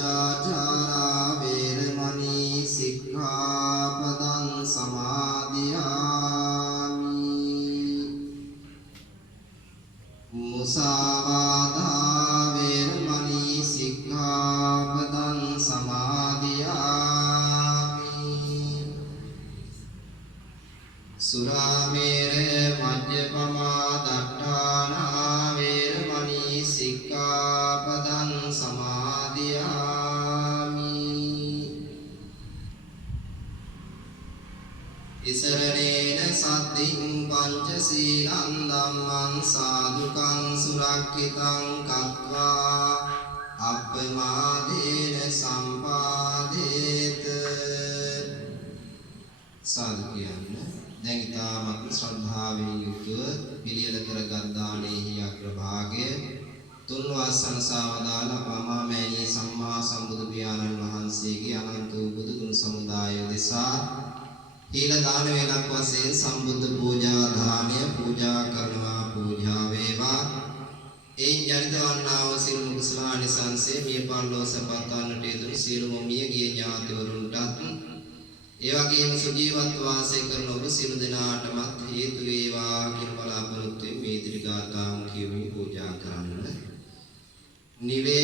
මිච්ඡාචාරා වේරමණී සික්ඛාපදං සමාදියාමි මුසාවාදා වේරමණී සික්ඛාපදං සමාදියාමි සුරාමේරය මජ්ජපමා දට්ඨානා වේරමණී සික්ඛාපදං සමාදියාමි ඉසරණේන සද්ධින් පංචශීලං ධම්මං සාදුකං සුරක්ඛිතං කତ୍වා අප්පමාදේන සම්පාදේත සාදු කියන්නේ දැන් ඊටමත් ශ්‍රද්ධාවෙන් යුතුව පිළියෙල කරගත් දානෙහි අග්‍රභාගය තුන්වස්සන සාවදාන පමාමෑණිය සම්මා සම්බුදු පියාණන් වහන්සේගේ අනන්ත වූ බුදු ගුණ සමුදාය දෙසා ඊළ දාන වේලක් වශයෙන් සම්බුද්ධ පූජා දානය පූජා කරනවා පූජා වේවා එයින් ජනිත වන්නා වූ සියලු කුසලානිසංසය මිය පරලෝ සපතන්නට යෙදුණු සියලුම මියගිය ඥාතිවරුන්ටත් ඒ වගේම සුජීවත් වාසය කරන ඔබ සියලු දෙනාටමත් හේතු වේවා කියන බලාපොරොත්තු වෙමින් මේ ඉදිරි ගාථාම් කියමින් පූජා කරන්න. නිවේ